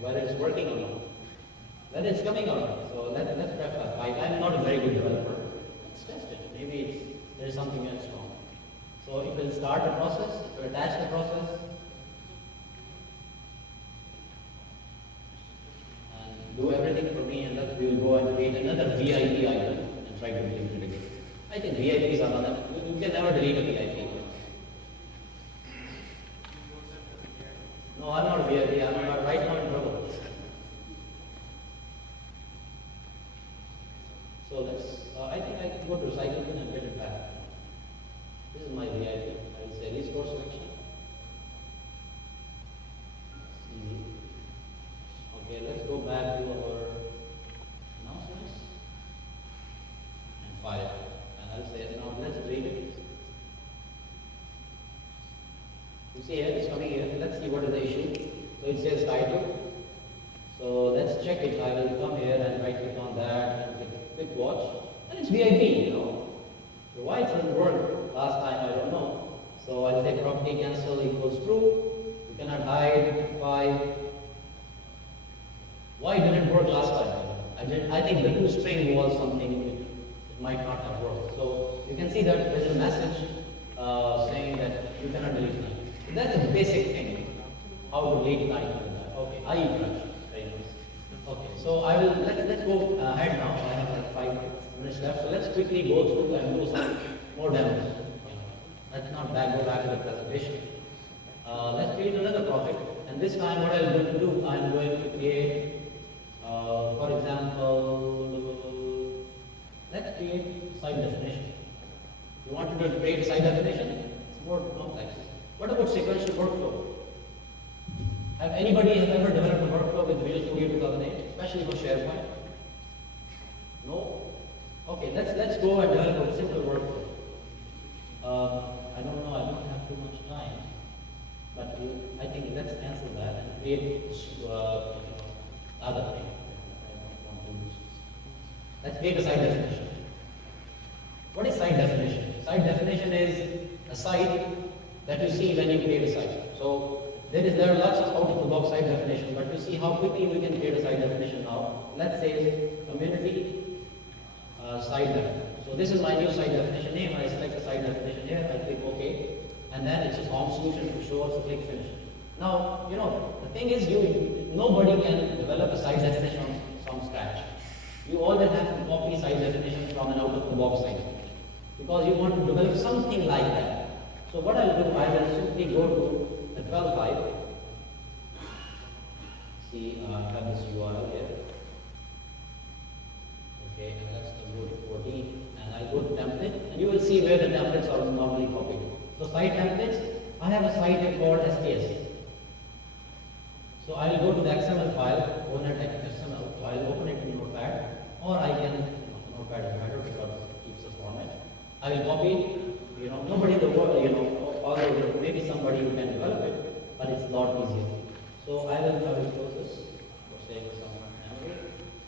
whether it's working or not, whether it's coming or not. So let's press F5. I'm not a very good developer. Let's test it. Maybe there is something else wrong. So it will start the process, it will attach the process, and do everything for me, and then we will go and create another VIP item and try to delete it again. I think VIPs are not, you can never delete a VIP. No, I'm not VIP, I'm not right now in trouble. So I think I can go to recycle bin and get it back. This is my VIP. I will say restore selection. Easy. Okay, let's go back to our announcements and file. And I'll say now let's delete it. You see here, it's coming here. Let's see what is the issue. So it says title. So let's check it. I will come here and right click on that and click quick watch. And it's VIP, you know. So why it didn't work last time, I don't know. So I'll say property cancel equals true. You cannot hide, F5. Why it didn't work last time? I think the new string was something it might not have worked. So you can see that there's a message saying that you cannot delete line. So that's a basic thing. How to delete line with that. Okay, I interaction. Very nice. Okay, so let's go ahead now. I have like 5 minutes left. So let's quickly go through and do some more demos. Let's not go back to the presentation. Let's create another project. And this time what I'm going to do, I'm going to create, for example, let's create site definition. You want to create a site definition? It's more complex. What about sequential workflow? Have anybody ever developed a workflow with Visual Studio 2008, especially for SharePoint? No? Okay, let's go and develop a simple workflow. I don't know, I don't have too much time, but I think let's cancel that and create other thing. I don't want to use. Let's create a site definition. What is site definition? Site definition is a site that you see when you create a site. So there are lots of out-of-the-box site definition, but you see how quickly we can create a site definition now. Let's say community site definition. So this is my new site definition name. I select the site definition here. I click OK, and then it's a form solution for sure. So click finish. Now you know the thing is nobody can develop a site definition from scratch. You always have to copy site definition from an out-of-the-box site because you want to develop something like that. So what I'll do, I will simply go to the 12.5. See, I have this URL here. Okay, and let's go to 14, and I'll go to template, and you will see where the templates are normally copied. So site templates, I have a site here called STS. So I'll go to the XML file, owner.xml. So I'll open it in Notepad, or I can, Notepad is better because it keeps the format. I will copy it. Nobody in the world, although maybe somebody who can develop it, but it's a lot easier. So I will close this for sake of some memory.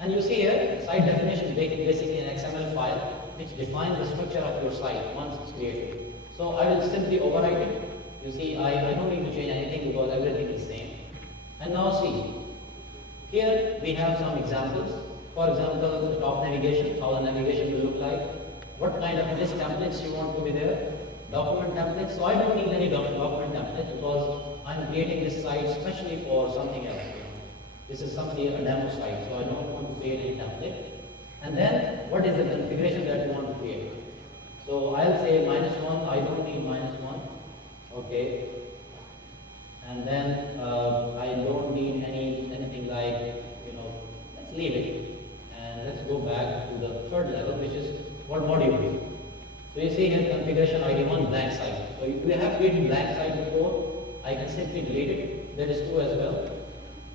And you see here, site definition is basically an XML file which defines the structure of your site once it's created. So I will simply overwrite it. You see, I don't need to change anything because everything is same. And now see, here we have some examples. For example, the top navigation, how the navigation will look like. What kind of list templates you want to be there? Document templates. So I don't need any document templates because I'm creating this site especially for something else. This is a demo site, so I don't want to create any template. And then, what is the configuration that you want to create? So I'll say -1. I don't need -1. Okay. And then I don't need anything like let's leave it. And let's go back to the third level, which is what module. So you see here configuration ID 1 blank site. So if we have created blank site before, I can simply delete it. There is 2 as well.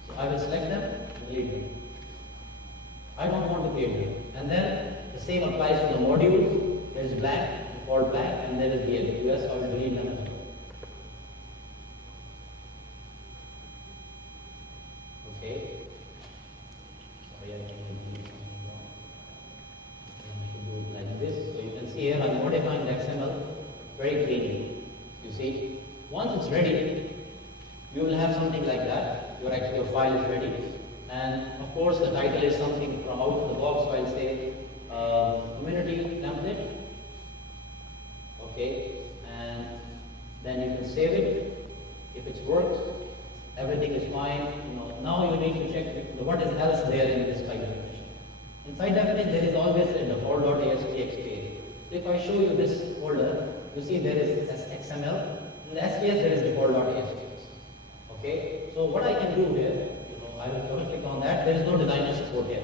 So I will select them and delete them. I don't want to create them. And then the same applies to the modules. There is blank, default blank, and there is DLUS. I will delete them as well. Okay. Sorry, I can delete something wrong. I should do it like this. So you can see here I'm modifying the XML very cleanly. You see, once it's ready, you will have something like that. Your file is ready. And of course, the title is something from out of the box, so I'll say community template. Okay, and then you can save it. If it's worked, everything is fine. Now you need to check what is else there in this site definition. In site definition, there is always a default.asp page. So if I show you this folder, you see there is XML. In the SPS, there is default.asp. Okay, so what I can do here, I will double click on that. There is no designer support here.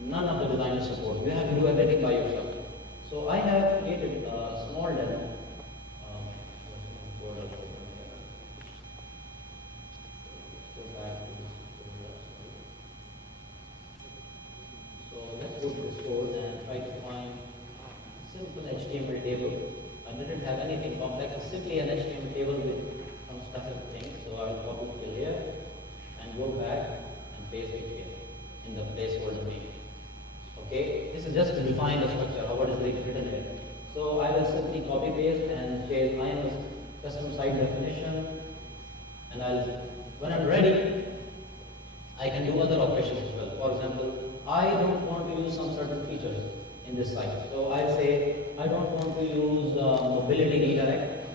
None of the designer support. You have to do everything by yourself. So I have created a small demo. So let's go to this code and try to find a simple HTML table. I didn't have anything complex. It's simply an HTML table with some specific things. So I will copy it till here and go back and paste it here in the placeholder name. Okay, this is just to define the structure of what is written here. So I will simply copy paste and say I am a custom site definition, and when I'm ready, I can do other operations as well. For example, I don't want to use some certain features in this site. So I'll say I don't want to use mobility redirect.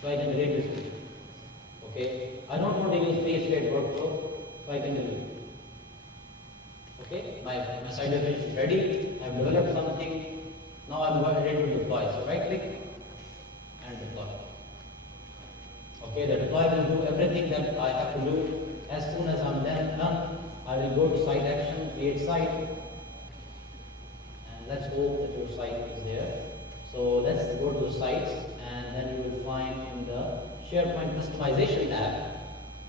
So I can delete this feature. Okay, I don't want to use pre-state workflow. So I can delete it. Okay, my site definition is ready. I've developed something. Now I'm ready to deploy. So right click and deploy. Okay, the deploy will do everything that I have to do. As soon as I'm done, I will go to site action, create site, and let's hope that your site is there. So let's go to the sites, and then you will find in the SharePoint customization tab,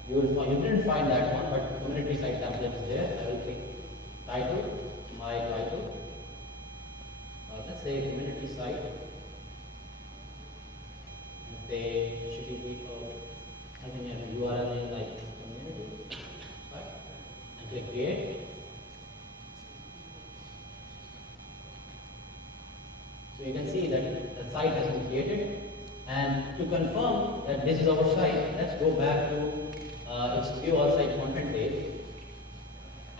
you didn't find that one, but community site template is there. I will click title, my title. Let's say community site. And say HTTP, I think the URL is like community, right? And click create. So you can see that the site has been created. And to confirm that this is our site, let's go back to its view all site content page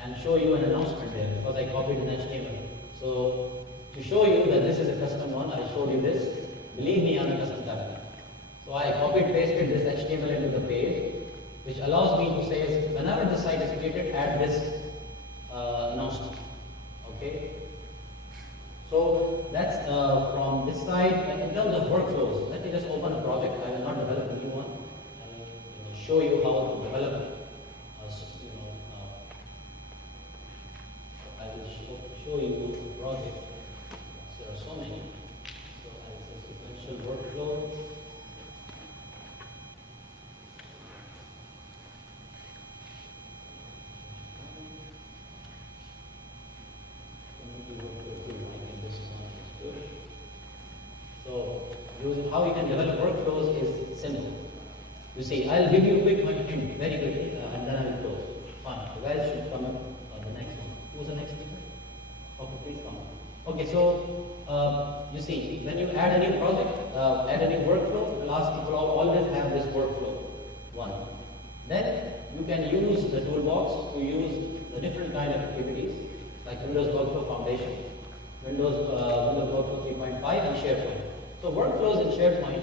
and show you an announcement there because I copied an HTML. So to show you that this is a custom one, I showed you this. Believe me, I'm a custom template. So I copied pasted this HTML into the page, which allows me to say whenever the site is created, add this announcement. Okay. So that's from this side. In terms of workflows, let me just open a project. I will not develop a new one. I will show you how to develop. I will show you a project. There are so many. So I will say sequential workflow. How you can develop workflows is simple. You see, I'll give you a quick hint very quickly, and then I will close. Fine. The guys should come up the next one. Who's the next speaker? Okay, please come up. Okay, so you see, when you add a new project, add a new workflow, you will always have this workflow one. Then you can use the toolbox to use the different kind of activities, like Windows Workflow Foundation, Windows Workflow 3.5, and SharePoint. So workflows in SharePoint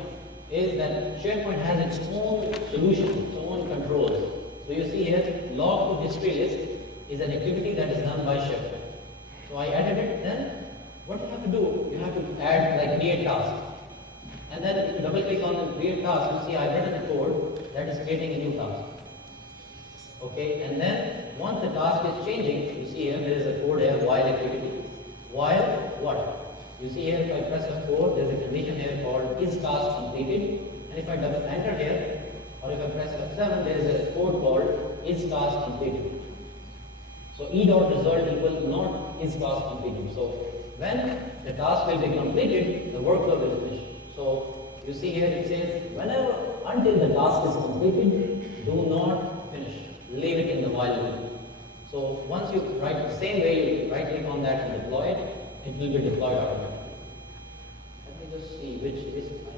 is that SharePoint has its own solution, its own controls. So you see here, log to history list is an activity that is done by SharePoint. So I added it, then what you have to do, you have to add like create task. And then if you double click on the create task, you see I've written a code that is creating a new task. Okay, and then once the task is changing, you see here there is a code here, while activity. While what? You see here, if I press F4, there is a condition here called is task completed. And if I double enter here, or if I press F7, there is a code called is task completed. So e.result equals not is task completed. So when the task will be completed, the workflow will finish. So you see here it says whenever until the task is completed, do not finish. Leave it in the while loop. So once you write the same way, you right click on that and deploy it, it will be deployed automatically. Let me just see which I